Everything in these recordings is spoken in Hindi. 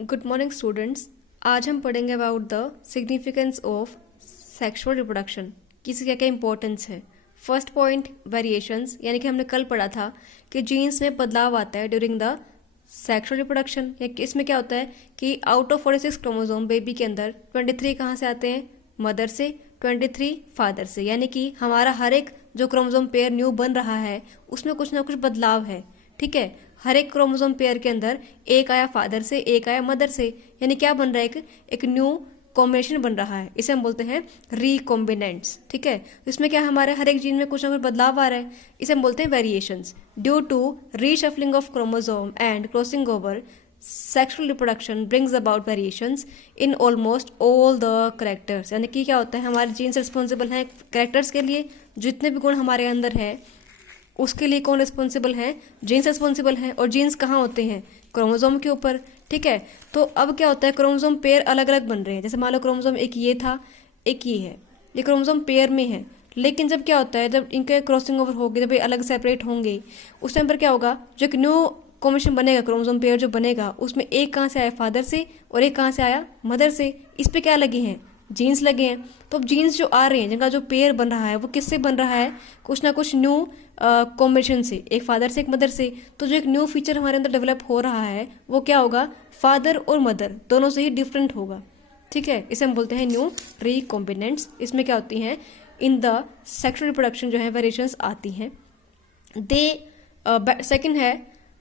Good morning students. आज हम पढ़ेंगे about the significance of sexual reproduction कि इसकी क्या क्या इंपॉर्टेंस है। फर्स्ट पॉइंट वेरिएशंस, यानी कि हमने कल पढ़ा था कि जीन्स में बदलाव आता है ड्यूरिंग द सेक्सुअल रिप्रोडक्शन। या इसमें क्या होता है कि आउट ऑफ 46 क्रोमोसोम बेबी के अंदर 23 कहाँ से आते हैं? मदर से, 23 फादर से। यानी कि हमारा हर एक जो क्रोमोसोम पेयर न्यू बन रहा है उसमें कुछ ना कुछ बदलाव है। ठीक है, हर एक क्रोमोसोम पेयर के अंदर एक आया फादर से, एक आया मदर से, यानी क्या बन रहा है? एक न्यू कॉम्बिनेशन बन रहा है। इसे हम बोलते हैं रिकॉम्बिनेंट्स। ठीक है, इसमें क्या हमारे हर एक जीन में कुछ ना कुछ बदलाव आ रहा है, इसे हम बोलते हैं variations. Due to reshuffling of chromosome and crossing over, sexual reproduction brings about variations in almost all the characters. यानी कि क्या होता है, हमारे जीन्स रिस्पॉन्सिबल हैं करेक्टर्स के लिए। जितने भी गुण हमारे अंदर है उसके लिए कौन रिस्पॉन्सिबल है? जीन्स रिस्पॉन्सिबल हैं। और जीन्स कहाँ होते हैं? क्रोमोसोम के ऊपर। ठीक है, तो अब क्या होता है, क्रोमोसोम पेयर अलग अलग बन रहे हैं। जैसे मान लो क्रोमोसोम एक ये था, एक ये है, ये क्रोमोसोम पेयर में है। लेकिन जब क्या होता है, जब इनके क्रॉसिंग ओवर होगी, जब ये अलग सेपरेट होंगे, उस टाइम पर क्या होगा, जो एक न्यू कॉम्बिनेशन बनेगा, क्रोमोसोम पेयर जो बनेगा, उसमें एक कहाँ से आया? फादर से, और एक कहाँ से आया? मदर से। इस पे क्या लगे हैं? जीन्स लगे हैं। तो अब जीन्स जो आ रहे हैं, जिनका जो पेयर बन रहा है वो किससे बन रहा है? कुछ ना कुछ न्यू कॉम्बिनेशन से, एक फादर से एक मदर से। तो जो एक न्यू फीचर हमारे अंदर डेवलप हो रहा है वो क्या होगा? फादर और मदर दोनों से ही डिफरेंट होगा। ठीक है, इसे हम बोलते हैं न्यू रिकॉम्बिनेंट्स। इसमें क्या होती हैं? इन द सेक्सुअल रिप्रोडक्शन जो है वेरिएशंस आती हैं। सेकंड है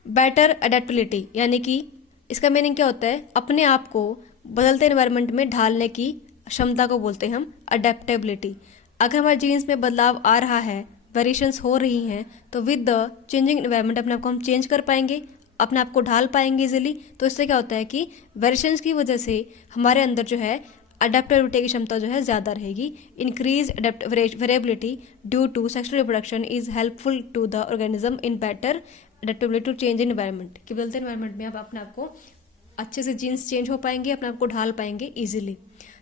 बेटर अडेप्टेबिलिटी, यानी कि इसका मीनिंग क्या होता है? अपने आप को बदलते एनवायरनमेंट में ढालने की क्षमता को बोलते हैं हम अडेप्टेबिलिटी। अगर हमारे जीन्स में बदलाव आ रहा है, वेरिएशंस हो रही हैं, तो विद द चेंजिंग एनवायरनमेंट अपने आप को हम चेंज कर पाएंगे, अपने आप को ढाल पाएंगे इजीली। तो इससे क्या होता है कि वेरिएशंस की वजह से हमारे अंदर जो है अडेप्टेबिलिटी की क्षमता जो है ज़्यादा रहेगी। Increase variability due to sexual reproduction is helpful to the organism in better adaptability to change in environment. कि बदलते एनवायरनमेंट में आप अपने आप को अच्छे से जीन्स चेंज हो पाएंगे, अपने आप को ढाल पाएंगे easily.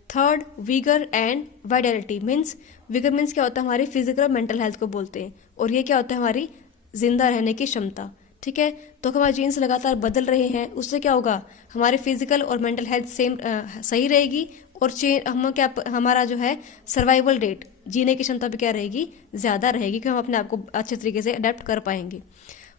Third, vigour and Vitality means, vigour means क्या होता है? हमारी फिजिकल और मेंटल हेल्थ को बोलते हैं। और ये क्या होता है? हमारी जिंदा रहने की क्षमता। ठीक है, तो हमारे जीन्स लगातार बदल रहे हैं, उससे क्या होगा? हमारी फिजिकल और मेंटल हेल्थ सेम सही रहेगी। और हम क्या, हमारा जो है सर्वाइवल रेट, जीने की क्षमता भी क्या रहेगी? ज़्यादा रहेगी, क्योंकि हम अपने आप को अच्छे तरीके से अडेप्ट कर पाएंगे।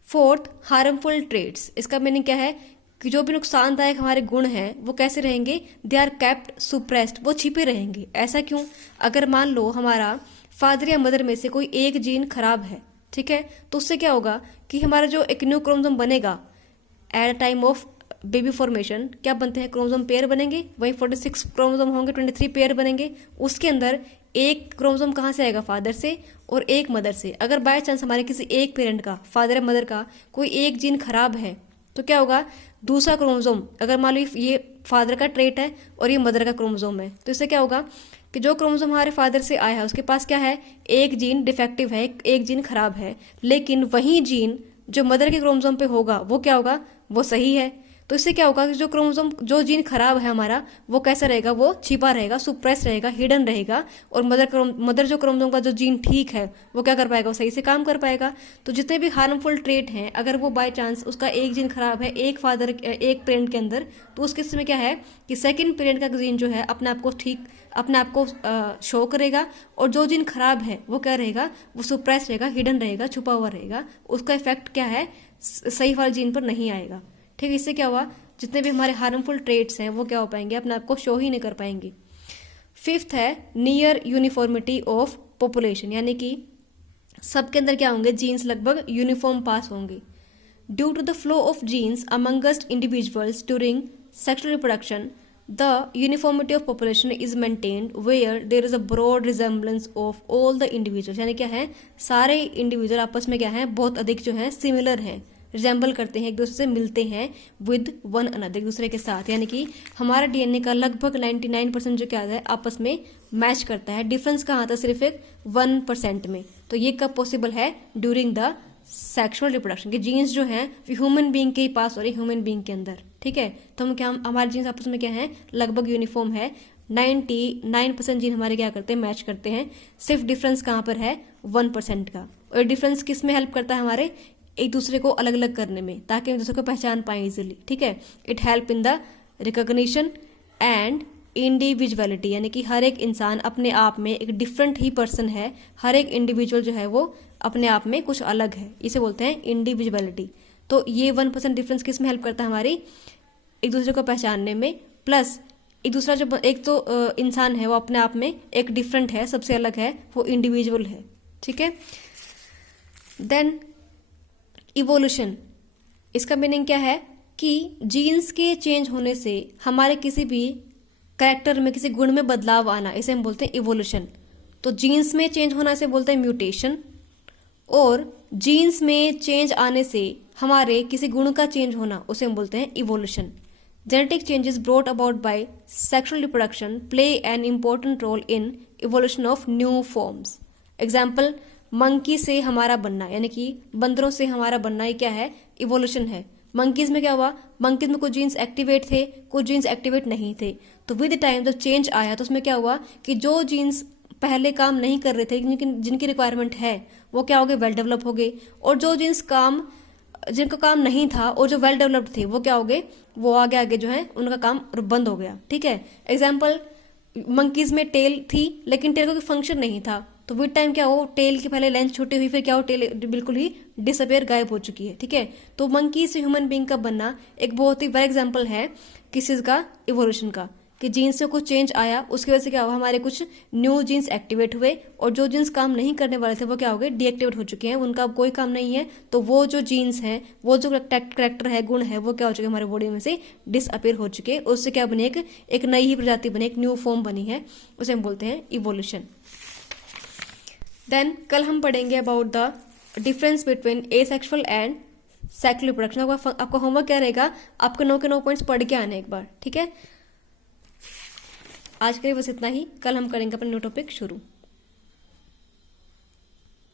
Fourth, harmful traits. इसका मीनिंग क्या है कि जो भी नुकसानदायक हमारे गुण हैं वो कैसे रहेंगे? दे आर केप्ट सुप्रेस्ड, वो छिपे रहेंगे। ऐसा क्यों? अगर मान लो हमारा फादर या मदर में से कोई एक जीन खराब है, ठीक है, तो उससे क्या होगा कि हमारा जो एक न्यू क्रोमोसोम बनेगा at a time of baby formation, क्या बनते हैं? क्रोमोसोम पेयर बनेंगे। वही 46 क्रोमोसोम होंगे, 23 पेयर बनेंगे। उसके अंदर एक क्रोमोसोम कहाँ से आएगा? फादर से, और एक मदर से। अगर बाय चांस हमारे किसी एक पेरेंट का, फादर या मदर का, कोई एक जीन खराब है, तो क्या होगा? दूसरा क्रोमोसोम, अगर मान लो ये फादर का ट्रेट है और ये मदर का क्रोमोसोम है, तो इससे क्या होगा कि जो क्रोमोसोम हमारे फादर से आया है उसके पास क्या है? एक जीन डिफेक्टिव है, एक जीन खराब है। लेकिन वही जीन जो मदर के क्रोमोसोम पे होगा वो क्या होगा? वो सही है। तो इससे क्या होगा कि जो क्रोमोसोम, जो जीन खराब है हमारा, वो कैसा रहेगा? वो छिपा रहेगा, सुप्रेस रहेगा, हिडन रहेगा। और मदर जो क्रोमोसोम का जो जीन ठीक है वो क्या कर पाएगा? वो सही से काम कर पाएगा। तो जितने भी हार्मफुल ट्रेट हैं, अगर वो बाय चांस उसका एक जीन खराब है एक पेरेंट के अंदर, तो उस केस में क्या है कि सेकेंड पेरेंट का जीन जो है अपने आप को ठीक, अपने आप को शो करेगा। और जो जीन खराब है वो क्या रहेगा? वो सुप्रेस रहेगा, हिडन रहेगा, छुपा हुआ रहेगा। उसका इफेक्ट क्या है? सही वाले जीन पर नहीं आएगा। ठीक है, इससे क्या हुआ? जितने भी हमारे हार्मफुल ट्रेट्स हैं वो क्या हो पाएंगे? अपने आप को शो ही नहीं कर पाएंगे। फिफ्थ है नियर यूनिफॉर्मिटी ऑफ पॉपुलेशन, यानी कि सबके अंदर क्या होंगे? जीन्स लगभग यूनिफॉर्म पास होंगे। Due to the flow of genes amongst individuals during sexual reproduction, the uniformity of population is maintained where there is a broad resemblance of all the individuals. यानी क्या है? सारे इंडिविजुअल आपस में क्या है? बहुत अधिक जो है सिमिलर हैं, रिजेंबल करते हैं, एक दूसरे से मिलते हैं विद वन अनदर, एक दूसरे के साथ। यानी कि हमारा डीएनए का लगभग 99% जो क्या है आपस में मैच करता है। डिफरेंस कहाँ आता है? सिर्फ एक 1% में। तो ये कब पॉसिबल है? During the sexual reproduction. के जीन्स जो हैं ह्यूमन बींग के ही पास हो रही, ह्यूमन बींग के अंदर। ठीक है, तो हम क्या, हमारे जीन्स आपस में क्या है? लगभग यूनिफॉर्म है। 99% जीन हमारे क्या करते हैं? मैच करते हैं। सिर्फ डिफरेंस कहाँ पर है? 1% का। और डिफरेंस किस में हेल्प करता है? हमारे एक दूसरे को अलग अलग करने में, ताकि एक दूसरे को पहचान पाए इजिली। ठीक है, it help in the recognition and individuality, यानी कि हर एक इंसान अपने आप में एक डिफरेंट ही पर्सन है, हर एक इंडिविजुअल जो है वो अपने आप में कुछ अलग है, इसे बोलते हैं इंडिविजुअलिटी। तो ये 1% डिफरेंस किस में हेल्प करता है, हमारी एक दूसरे को पहचानने में, प्लस एक दूसरा जो एक तो इंसान है वो अपने आप में एक डिफरेंट है, सबसे अलग है, वो इंडिविजुअल है, ठीक है। देन इवोल्यूशन, इसका मीनिंग क्या है कि जीन्स के चेंज होने से हमारे किसी भी कैरेक्टर में, किसी गुण में बदलाव आना, इसे हम बोलते हैं इवोल्यूशन। तो जीन्स में चेंज होना से बोलते हैं म्यूटेशन, और जीन्स में चेंज आने से हमारे किसी गुण का चेंज होना, उसे हम बोलते हैं evolution. Genetic changes brought about by sexual reproduction play an important role in evolution of new forms. Example, monkey से हमारा बनना, यानी कि बंदरों से हमारा बनना, ये क्या है, इवोल्यूशन है। मंकीज में क्या हुआ, मंकीज में कुछ जीन्स एक्टिवेट थे, कुछ जीन्स एक्टिवेट नहीं थे। तो विद टाइम जब चेंज आया तो उसमें क्या हुआ कि जो जीन्स पहले काम नहीं कर रहे थे, जिनकी रिक्वायरमेंट है, वो क्या हो गए, वेल डेवलप हो गए। और जो जीन्स जिनका काम नहीं था और जो वेल डेवलप्ड थे, वो क्या हो गए, वो आगे आगे जो है उनका काम बंद हो गया, ठीक है। एग्जाम्पल, मंकीज में टेल थी लेकिन टेल का कोई फंक्शन नहीं था, तो विद टाइम क्या हो, टेल की पहले लेंथ छोटी हुई, फिर क्या हो, टेल बिल्कुल ही डिसअपियर, गायब हो चुकी है, ठीक है। तो मंकी से ह्यूमन बीइंग का बनना एक बहुत ही बड़ा एग्जाम्पल है किस चीज का, इवोल्यूशन का, कि जीन्स में कुछ चेंज आया, उसकी वजह से क्या हुआ, हमारे कुछ न्यू जीन्स एक्टिवेट हुए, और जो जीन्स काम नहीं करने वाले थे वो क्या हो गए, डीएक्टिवेट हो चुके हैं, उनका अब कोई काम नहीं है। तो वो जो जीन्स हैं, वो जो करेक्टर है, गुण है, वो क्या हो चुके, हमारे बॉडी में से डिसअपियर हो चुके। उससे क्या बने, एक नई ही प्रजाति बनी, एक न्यू फॉर्म बनी है, उसे हम बोलते हैं इवोल्यूशन। देन कल हम पढ़ेंगे about the difference between asexual and sexual reproduction. आपका होमवर्क क्या रहेगा, आपके 9 के 9 पॉइंट्स पढ़ के आने एक बार, ठीक है। आज के लिए बस इतना ही, कल हम करेंगे अपना न्यू टॉपिक शुरू।